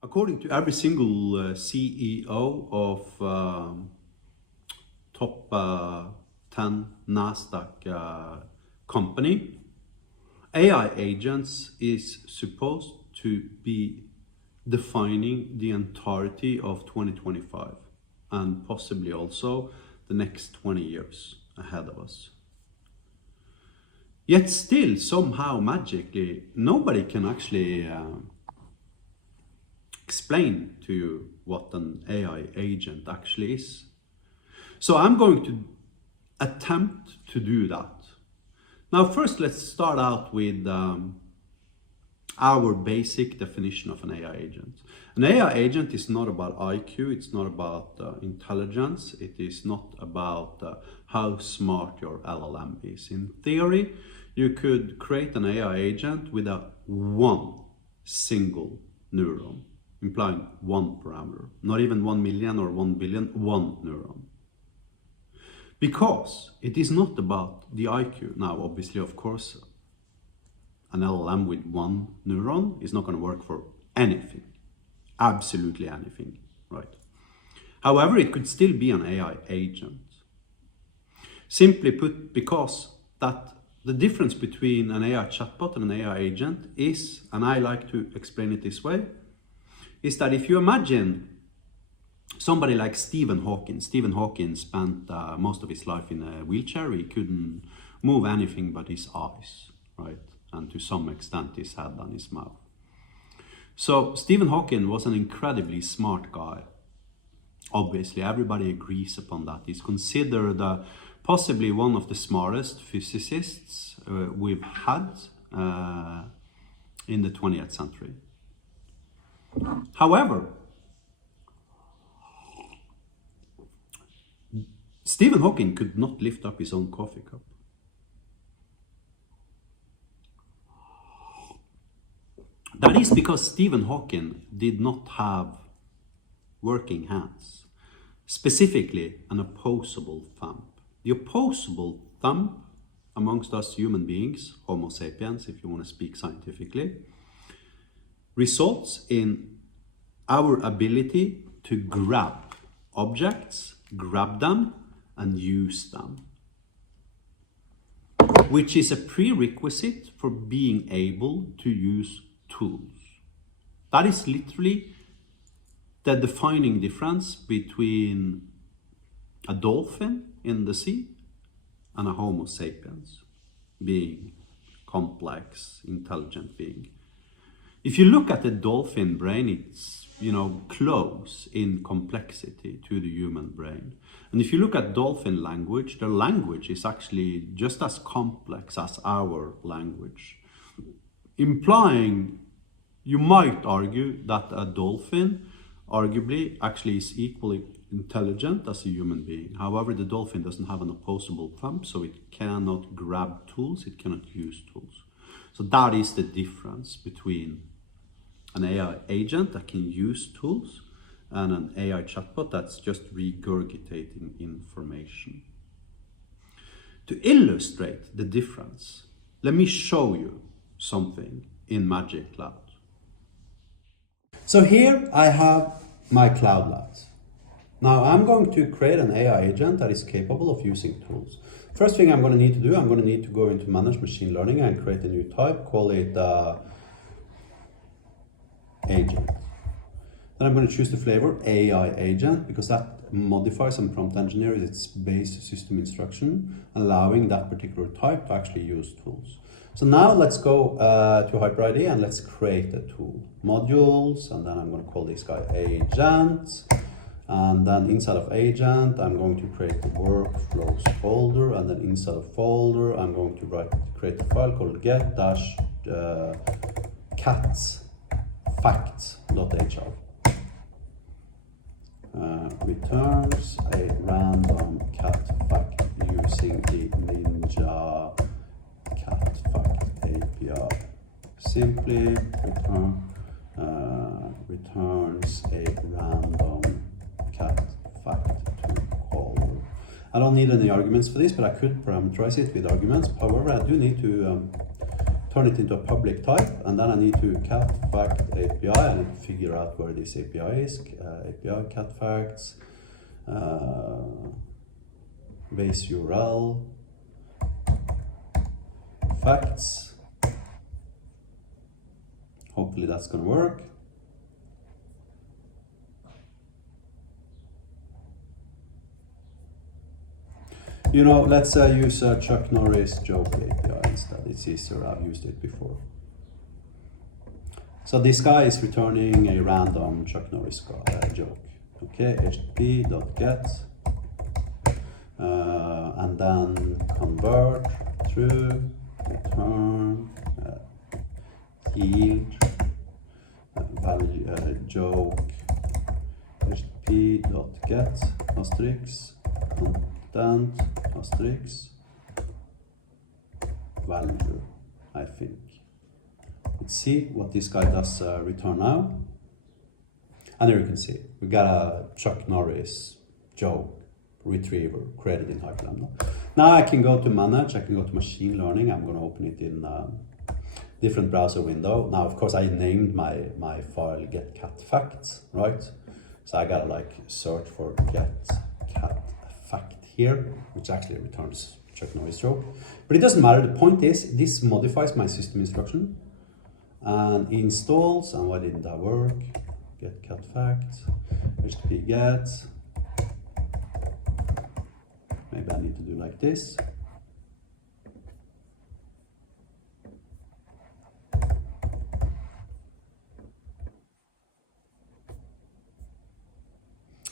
According to every single CEO of top 10 Nasdaq company, AI agents is supposed to be defining the entirety of 2025 and possibly also the next 20 years ahead of us. Yet still, somehow magically, nobody can actually explain to you what an AI agent actually is. So I'm going to attempt to do that. Now first let's start out with our basic definition of an AI agent. An AI agent is not about IQ, it's not about intelligence, it is not about how smart your LLM is. In theory, you could create an AI agent with one single neuron, implying one parameter, not even 1 million or 1 billion, one neuron. Because it is not about the IQ. Now, obviously, of course, an LLM with one neuron is not going to work for anything, absolutely anything, right? However, it could still be an AI agent. Simply put, because that the difference between an AI chatbot and an AI agent is, and I like to explain it this way, is that if you imagine somebody like Stephen Hawking. Stephen Hawking spent most of his life in a wheelchair. He couldn't move anything but his eyes, right? And to some extent his head and his mouth. So Stephen Hawking was an incredibly smart guy. Obviously, everybody agrees upon that. He's considered possibly one of the smartest physicists we've had in the 20th century. However, Stephen Hawking could not lift up his own coffee cup. That is because Stephen Hawking did not have working hands, specifically an opposable thumb. The opposable thumb amongst us human beings, Homo sapiens, if you want to speak scientifically, results in our ability to grab objects, grab them, and use them, which is a prerequisite for being able to use tools. That is literally the defining difference between a dolphin in the sea and a Homo sapiens being, complex, intelligent being. If you look at the dolphin brain, it's, close in complexity to the human brain. And if you look at dolphin language, their language is actually just as complex as our language, implying you might argue that a dolphin arguably actually is equally intelligent as a human being. However, the dolphin doesn't have an opposable thumb, so it cannot grab tools, it cannot use tools. So that is the difference between an AI agent that can use tools and an AI chatbot that's just regurgitating information. To illustrate the difference, let me show you something in Magic Cloud. So here I have my Cloud Labs. Now I'm going to create an AI agent that is capable of using tools. First thing I'm going to need to do, I'm going to need to go into Manage Machine Learning and create a new type, call it agent. Then I'm going to choose the flavor AI agent because that modifies and prompt engineers its base system instruction, allowing that particular type to actually use tools. So now let's go to HyperID and let's create a tool. Modules, and then I'm going to call this guy agent. And then inside of agent, I'm going to create the workflows folder, and then inside of folder, I'm going to create a file called get-catfacts.hr. Returns a random cat fact using the Ninja cat fact API. Simply returns a random cat fact to caller. I don't need any arguments for this, but I could parameterize it with arguments. However, I do need to turn it into a public type, and then I need to cat fact API. I need to figure out where this API is. API cat facts, base URL, facts. Hopefully that's going to work. You know, let's use Chuck Norris joke API instead. It's easier. I've used it before. So this guy is returning a random Chuck Norris joke. Okay, http.get, and then convert through, return, yield, value, joke, http.get, asterisk, content, asterisk, value, I think. Let's see what this guy does return now. And there you can see, we got a Chuck Norris joke retriever created in HyperLambda. Now I can go to manage, I can go to machine learning. I'm going to open it in a different browser window. Now, of course, I named my file get cat facts, right? So I got to like search for get cat fact here, which actually returns Chuck Norris joke. But it doesn't matter. The point is, this modifies my system instruction and installs. And why didn't that work? Get cat facts, http get. Maybe I need to do like this.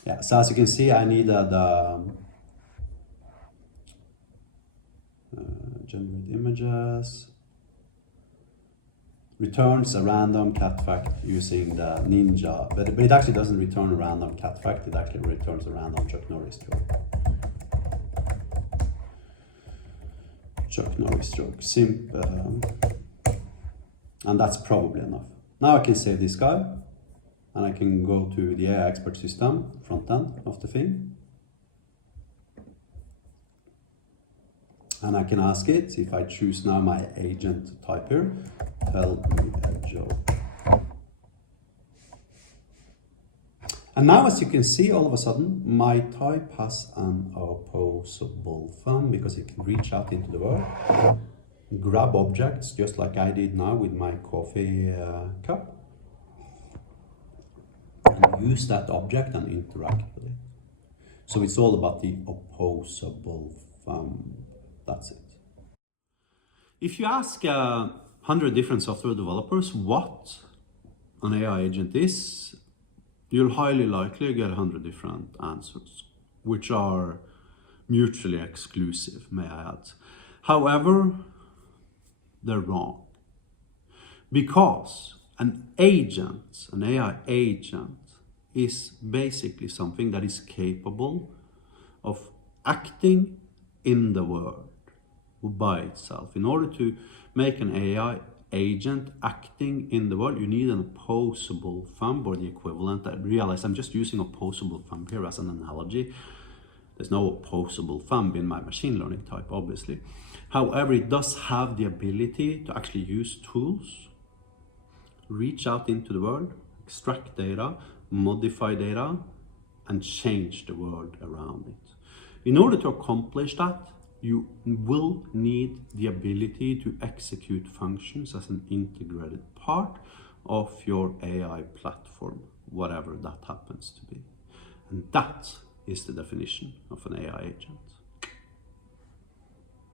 Yeah, so as you can see, I needed generate images, returns a random cat fact using the ninja, but it actually doesn't return a random cat fact, it actually returns a random Chuck Norris joke. Chuck Norris joke, simple, and that's probably enough. Now I can save this guy, and I can go to the AI expert system, front end of the thing. And I can ask it, if I choose now my agent type here, tell me a joke. And now, as you can see, all of a sudden, my type has an opposable thumb because it can reach out into the world, grab objects, just like I did now with my coffee cup, and use that object and interact with it. So it's all about the opposable thumb. That's it. If you ask 100 different software developers what an AI agent is, you'll highly likely get 100 different answers, which are mutually exclusive, may I add. However, they're wrong. Because an agent, an AI agent, is basically something that is capable of acting in the world by itself. In order to make an AI agent acting in the world, you need an opposable thumb or the equivalent. I realize I'm just using opposable thumb here as an analogy. There's no opposable thumb in my machine learning type, obviously. However, it does have the ability to actually use tools, reach out into the world, extract data, modify data, and change the world around it. In order to accomplish that, you will need the ability to execute functions as an integrated part of your AI platform, whatever that happens to be. And that is the definition of an AI agent.